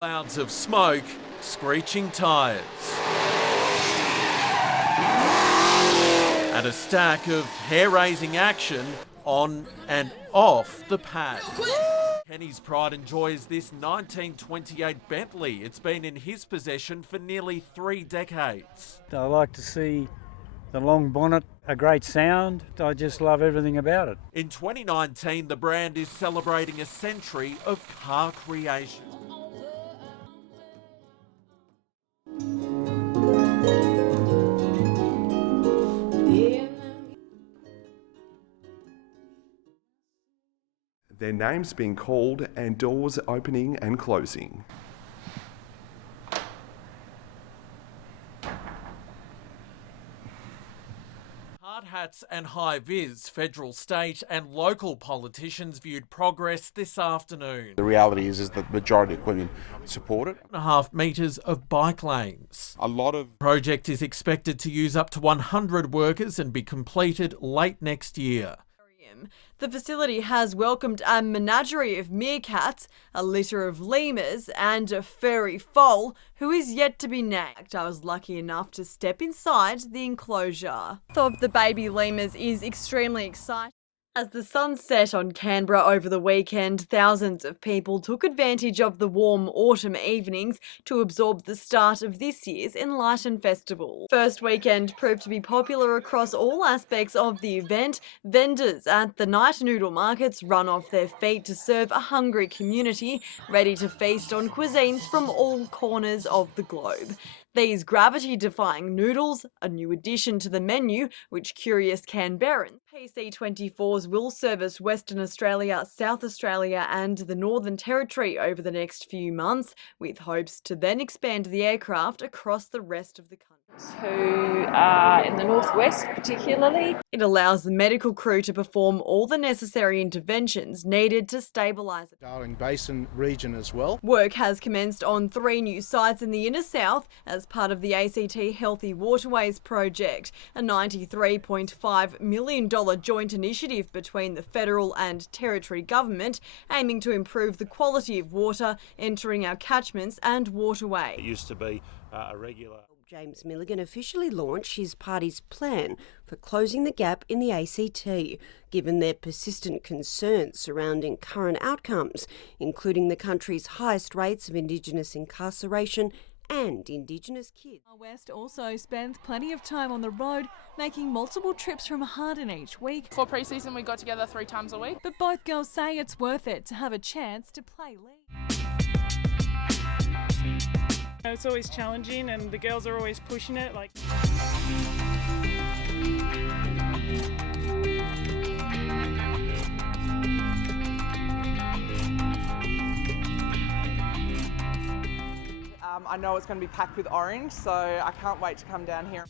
Clouds of smoke, screeching tyres. And a stack of hair-raising action on and off the pad. Kenny's pride enjoys this 1928 Bentley. It's been in his possession for nearly 3 decades. I like to see the long bonnet, a great sound. I just love everything about it. In 2019, the brand is celebrating a century of car creation. Their names being called and doors opening and closing. Hard hats and high-vis, federal, state and local politicians viewed progress this afternoon. The reality is that the majority of Queen support it. 1.5 metres of bike lanes. A lot of The project is expected to use up to 100 workers and be completed late next year. The facility has welcomed a menagerie of meerkats, a litter of lemurs and a furry foal who is yet to be named. I was lucky enough to step inside the enclosure. Of the baby lemurs is extremely exciting. As the sun set on Canberra over the weekend, thousands of people took advantage of the warm autumn evenings to absorb the start of this year's Enlighten Festival. First weekend proved to be popular across all aspects of the event. Vendors at the night noodle markets run off their feet to serve a hungry community ready to feast on cuisines from all corners of the globe. These gravity-defying noodles, a new addition to the menu, which curious Canberrans. PC-24s will service Western Australia, South Australia and the Northern Territory over the next few months, with hopes to then expand the aircraft across the rest of the country. Who are in the northwest particularly. It allows the medical crew to perform all the necessary interventions needed to stabilise it. Darling Basin region as well. Work has commenced on 3 new sites in the inner south as part of the ACT Healthy Waterways project, a $93.5 million joint initiative between the federal and territory government aiming to improve the quality of water entering our catchments and waterway. It used to be a regular. James Milligan officially launched his party's plan for closing the gap in the ACT, given their persistent concerns surrounding current outcomes, including the country's highest rates of Indigenous incarceration and Indigenous kids. West also spends plenty of time on the road, making multiple trips from Hardin each week. For pre-season, we got together 3 times a week. But both girls say it's worth it to have a chance to play league. It's always challenging and the girls are always pushing it. I know it's going to be packed with orange, so I can't wait to come down here.